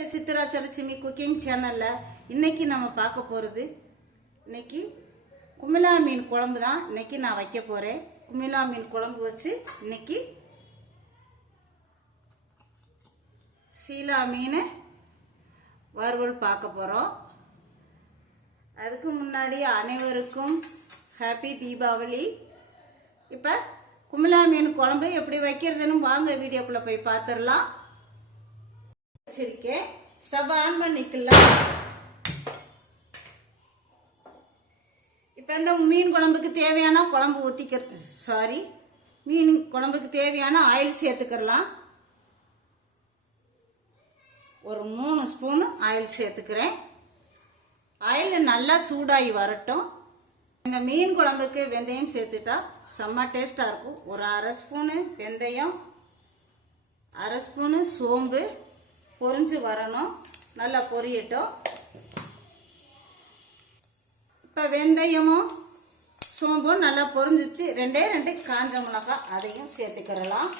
To Chitra சலட்சுமி cooking சேனலில் இன்னைக்கு நம்ம பார்க்க போகிறது இன்னைக்கு குமிழா மீன் குழம்பு தான் இன்னைக்கு நான் வைக்க போகிறேன். குமிழா மீன் குழம்பு வச்சு இன்னைக்கு சீலா மீன் வறுவல் பார்க்க போகிறோம். அதுக்கு முன்னாடி அனைவருக்கும் ஹாப்பி தீபாவளி. இப்போ குமிழா மீன் குழம்பு எப்படி வைக்கிறதுன்னு வாங்க வீடியோக்குள்ளே போய் பார்த்துடலாம். வச்சிருக்கேன், ஸ்டவ் ஆன் பண்ணிக்கலாம். இப்போ இந்த மீன் குழம்புக்கு தேவையான மீன் குழம்புக்கு தேவையான ஆயில் சேர்த்துக்கலாம். ஒரு 3 ஸ்பூன் ஆயில் சேர்த்துக்கிறேன். ஆயில் நல்லா சூடாகி வரட்டும். இந்த மீன் குழம்புக்கு வெந்தயம் சேர்த்துட்டா செம்ம டேஸ்டாக இருக்கும். ஒரு 1/2 ஸ்பூனு வெந்தயம், 1/2 ஸ்பூனு சோம்பு பொரிஞ்சு வரணும். நல்லா பொரியட்டும். இப்போ வெந்தயமும் சோம்பும் நல்லா பொரிஞ்சிச்சு. 2 காஞ்ச மிளகாய் அதையும் சேர்த்துக்கிடலாம்.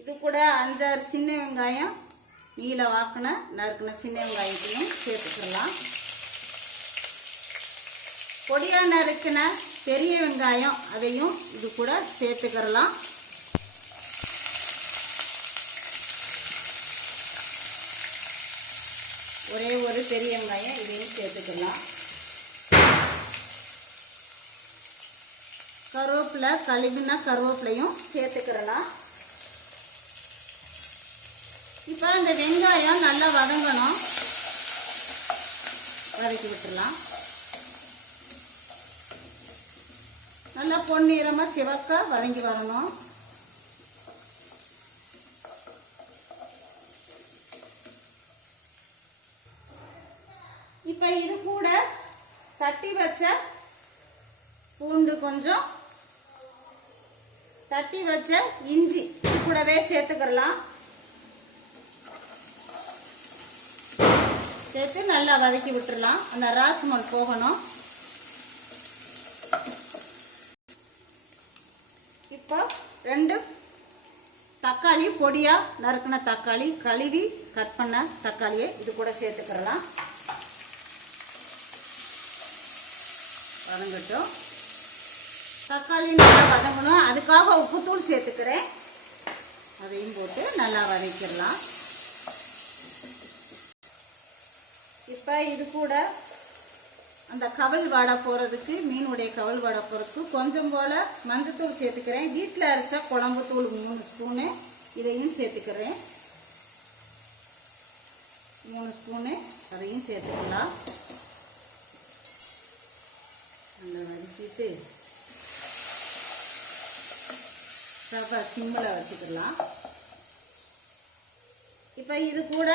இது கூட 5-6 சின்ன வெங்காயம் நீல வாக்கின நறுக்கின சின்ன வெங்காயத்தையும் சேர்த்துக்கிடலாம். பொடியாக நறுக்கின பெரிய வெங்காயம் அதையும் இது கூட சேர்த்துக்கிடலாம். ஒரே ஒரு பெரிய வெங்காயம் இதையும் சேர்த்துக்கலாம். கருவேப்பிலை கழுவினா கருவேப்பிலையும் சேர்த்துக்கிறலாம். இப்போ இந்த வெங்காயம் நல்லா வதங்கணும், வதக்கி விட்டுடலாம். நல்லா பொன்னிறமாக சிவக்க வதங்கி வரணும். இப்போ இது கூட தட்டி வச்ச பூண்டு, கொஞ்சம் தட்டி வச்ச இஞ்சி இது கூடவே சேர்த்துக்கலாம். சேர்த்து நல்லா வதக்கி விட்டுறலாம். அந்த ராஸ்மல் போகணும். இப்போ 2 தக்காளி பொடியா நறுக்கின தக்காளி, கழுவி கட் பண்ண தக்காளியை இது கூட சேர்த்துக்கலாம். வதங்கட்டும். தக்காளி நல்லா வதங்கணும், அதுக்காக உப்புத்தூள் சேர்த்துக்கிறேன். அதையும் போட்டு நல்லா வதக்கிடலாம். இப்போ இது கூட அந்த கவல் வாடை போகிறதுக்கு, மீனுடைய கவல் வாடை போகிறதுக்கு கொஞ்சம் போல் மஞ்சத்தூள் சேர்த்துக்கிறேன். வீட்டில் அரைச்ச குழம்பு தூள் 3 ஸ்பூனு இதையும் சேர்த்துக்கிறேன். 3 ஸ்பூனு அதையும் சேர்த்துக்கலாம். நல்லா வதக்கிட்டு ஸ்டவ்வை சிம்மில் வச்சுக்கலாம். இப்போ இது கூட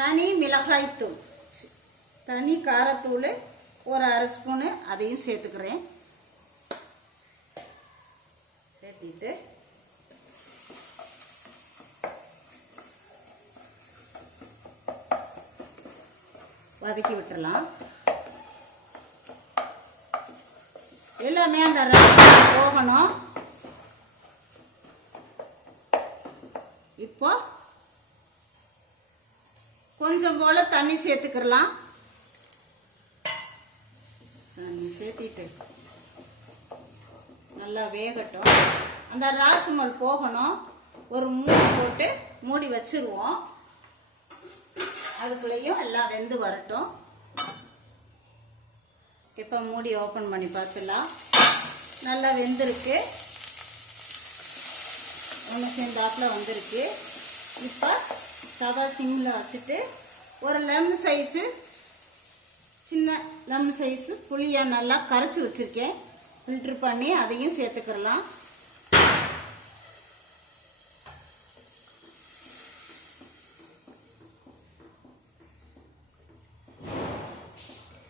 தனி மிளகாய்த்தூள், தனி காரத்தூள் ஒரு 1/2 ஸ்பூனு அதையும் சேர்த்துக்கிறேன். சேர்த்திட்டு வதக்கி விட்டுறலாம். எல்லாமே அந்த ரசம் போகணும். இப்போ கொஞ்சம் போல தண்ணி சேர்த்துக்கலாம். தண்ணி சேர்த்திட்டு நல்லா வேகட்டும். அந்த ராசுமல் போகணும். ஒரு மூடி போட்டு மூடி வச்சிருவோம். அதுக்குள்ளேயும் எல்லாம் வெந்து வரட்டும். இப்போ மூடி ஓப்பன் பண்ணி பார்த்துலாம். நல்லா வெந்திருக்கு, ஒன்று சேர்ந்தாப்பில் வந்திருக்கு. இப்போ தவா சிம்மில் வச்சுட்டு ஒரு லெமன் சைஸு, சின்ன லெமன் சைஸு புளியை நல்லா கரைச்சி வச்சுருக்கேன். ஃபில்ட்ரு பண்ணி அதையும் சேர்த்துக்கலாம்.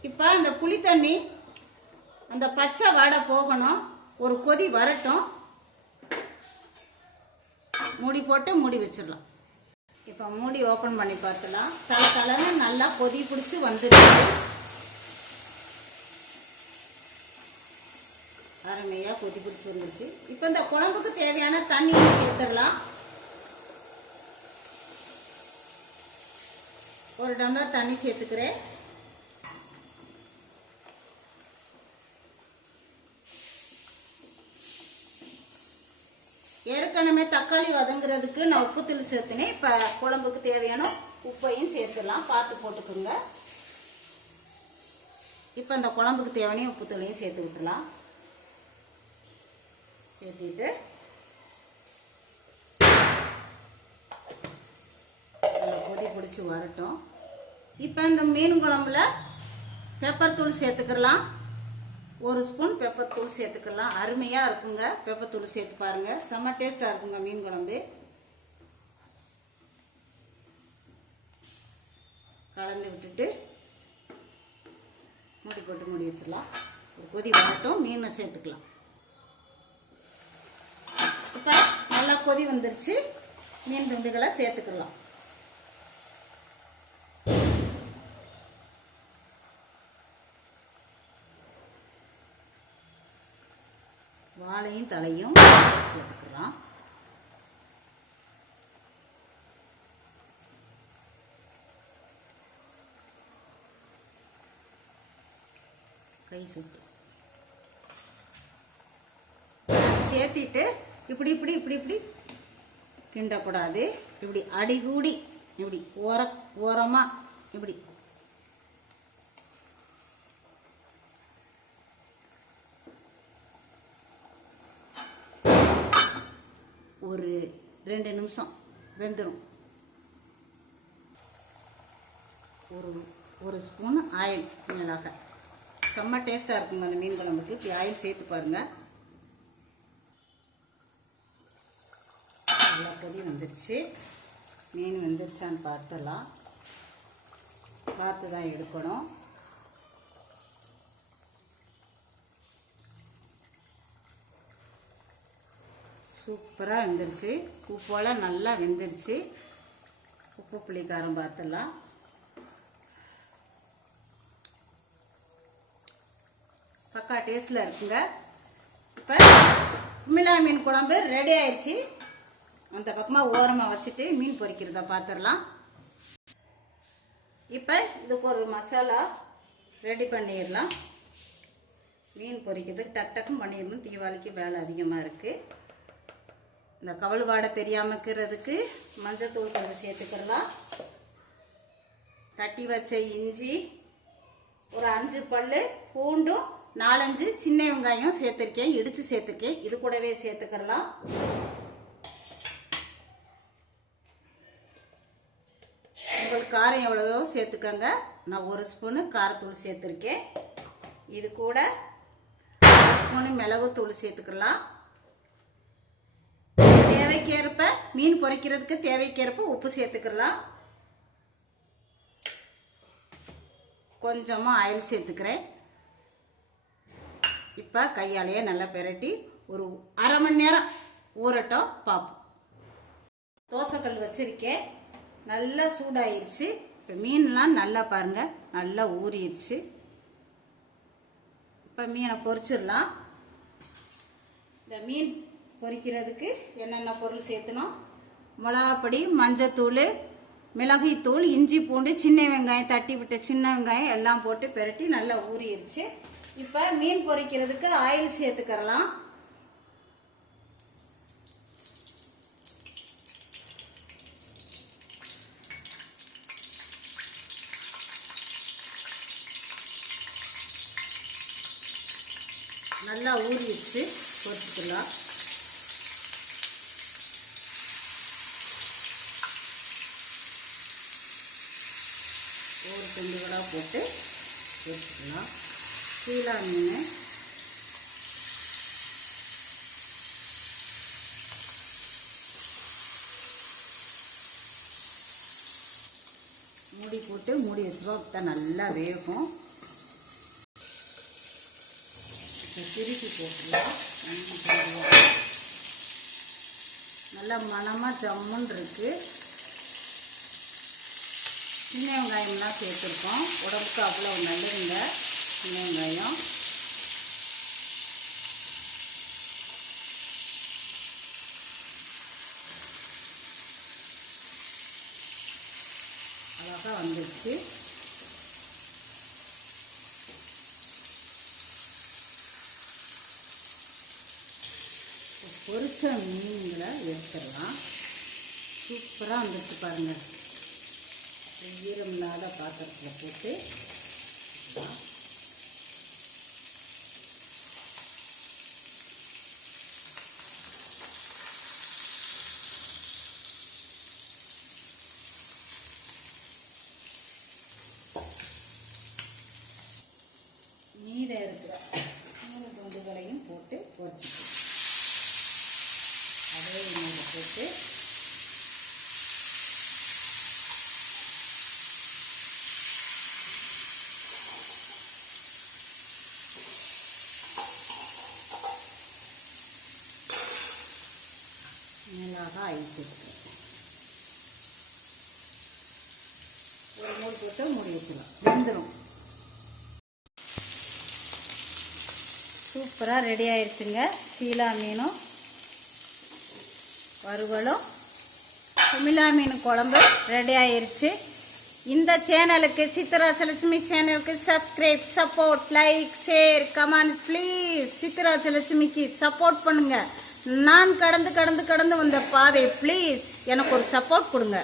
இப்போ அந்த புளி தண்ணி அந்த பச்சை வாடை போகணும். ஒரு கொதி வரட்டும். மூடி போட்டு மூடி வச்சிடலாம். இப்போ மூடி ஓப்பன் பண்ணி பார்த்துலாம். தலை நல்லா கொதி பிடிச்சி வந்துருக்கு. அருமையாக கொதி பிடிச்சி வந்துருச்சு. இப்போ இந்த குழம்புக்கு தேவையான தண்ணியை சேர்த்துடலாம். 1 டம்ளர் தண்ணி சேர்த்துக்கிறேன். ஏற்கனவே தக்காளி வதங்குறதுக்கு நான் உப்புத்தூள் சேர்த்துனேன். இப்போ குழம்புக்கு தேவையான உப்பையும் சேர்த்துடலாம், பார்த்து போட்டுக்கோங்க. இப்போ இந்த குழம்புக்கு தேவையான உப்புத்தூளையும் சேர்த்து விட்டுலாம். சேர்த்துட்டு கொதி பிடிச்சி வரட்டும். இப்போ இந்த மீன் குழம்புல பெப்பர் தூள் சேர்த்துக்கலாம். 1 ஸ்பூன் பெப்பர் தூள் சேர்த்துக்கலாம். அருமையாக இருக்குங்க. பெப்பர் தூள் சேர்த்து பாருங்க, செம்ம டேஸ்டாக இருக்குங்க மீன் குழம்பு. கலந்து விட்டுட்டு மூடி போட்டு மூடி வச்சிடலாம். ஒரு கொதி வரட்டும், மீனை சேர்த்துக்கலாம். இப்போ நல்லா கொதி வந்துருச்சு, மீன் துண்டுகளை சேர்த்துக்கலாம். வாழையும் தலையும் சேர்த்துக்கலாம். கை சுட்டு சேர்த்திட்டு இப்படி இப்படி இப்படி இப்படி கிண்டக்கூடாது. இப்படி அடிகூடி இப்படி ஓரமா இப்படி ஒரு 2 நிமிஷம் வெந்துடும். ஒரு ஸ்பூன் ஆயில் மிளகாய், செம்ம டேஸ்ட்டாக இருக்குங்க அந்த மீன் குழம்புக்கு. இப்படி ஆயில் சேர்த்து பாருங்கள். நல்லா கொதி வந்துருச்சு. மீன் வந்துருச்சான்னு பார்த்துலாம். பார்த்து தான் எடுக்கணும். சூப்பராக வெந்துருச்சு. உப்போல் நல்லா வெந்துருச்சு. உப்பு புளிக்காரம் பார்த்துடலாம். பக்கா டேஸ்டில் இருக்குங்க. இப்போ குமிழா மீன் குழம்பு ரெடி ஆயிடுச்சு. அந்த பக்கமாக ஓரமாக வச்சுட்டு மீன் பொரிக்கிறத பார்த்துடலாம். இப்போ இதுக்கு ஒரு மசாலா ரெடி பண்ணிடலாம். மீன் பொரிக்கிறதுக்கு டக்குன்னு பண்ணிடணும். தீபாவளிக்கு வேலை அதிகமாக இருக்குது. இந்த கவல் வாடை தெரியாமல் இருக்கிறதுக்கு மஞ்சத்தூள் கொஞ்சம் சேர்த்துக்கலாம். தட்டி வச்ச இஞ்சி, ஒரு 5 பல்லு பூண்டும், 4-5 சின்ன வெங்காயம் சேர்த்துருக்கேன், இடித்து சேர்த்துருக்கேன். இது கூடவே சேர்த்துக்கலாம். உங்களுக்கு காரம் எவ்வளவோ சேர்த்துக்கங்க. நான் 1 ஸ்பூனு காரத்தூள் சேர்த்துருக்கேன். இது கூட 1 ஸ்பூனு மிளகுத்தூள் சேர்த்துக்கலாம். தேவைக்கேற்ப மீன் பொரிக்கிறதுக்கு தேவைக்கேற்ப உப்பு சேர்த்துக்கலாம். கொஞ்சமாக ஆயில் சேர்த்துக்கிறேன். இப்போ கையாலேயே நல்லா பெரட்டி ஒரு அரை மணி நேரம் ஊறட்டும் பார்ப்போம். தோசைக்கல் வச்சுருக்கேன், நல்லா சூடாயிருச்சு. இப்போ மீன்லாம் நல்லா பாருங்கள், நல்லா ஊறிடுச்சு. இப்போ மீனை பொரிச்சிடலாம். இந்த மீன் பொரிக்கிறதுக்கு என்னென்ன பொருள் சேர்த்தணும்: மிளகாப்பொடி, மஞ்சத்தூள், மிளகாய்த்தூள், இஞ்சி பூண்டு, சின்ன வெங்காயம், தட்டி விட்ட சின்ன வெங்காயம் எல்லாம் போட்டு பெரட்டி நல்லா ஊறிடுச்சு. இப்போ மீன் பொரிக்கிறதுக்கு ஆயில் சேர்த்துக்கலாம். நல்லா ஊறிடுச்சு, பொரிச்சுக்கலாம். ஒரு துண்டுகளாக போட்டு பொரிச்சுக்கலாம். சீலா மீன் மூடி போட்டு மூடி வச்சுருவோம். அப்போ நல்லா வேகும். திருப்பி போட்டுக்கலாம். நல்லா மணமாக ஜம்முன்னு இருக்குது. சின்ன வெங்காயம்லாம் சேர்த்துருக்கோம். உடம்புக்கு அவ்வளோ நல்லதுங்க சின்ன வெங்காயம். அழகாக வந்துடுச்சு. பொரிச்ச மீன்களை எடுத்துடலாம். சூப்பராக வந்துடுச்சு பாருங்கள். ஈரம் இல்லாத பாத்திரத்தில் போட்டு மீதம் இருக்கிற மீன் துண்டுகளையும் போட்டு பொரிச்சிட்டு அதே மீனை போட்டு மிளகாய் ஐஸ் எடுத்துக்கிறேன். ஒரு மூடி போட்டு மூடி வச்சிடலாம், வெந்துடும். சூப்பராக ரெடி ஆயிடுச்சுங்க. சீலா மீனும் வறுவலும் குமிழா மீன் குழம்பு ரெடி ஆயிடுச்சு. இந்த சேனலுக்கு சித்ராஜலட்சுமி சேனலுக்கு subscribe, support, like, share, comment please. சித்ராஜலட்சுமிக்கு சப்போர்ட் பண்ணுங்கள். நான் கடந்து வந்த பாதை ப்ளீஸ் எனக்கு ஒரு சப்போர்ட் கொடுங்க.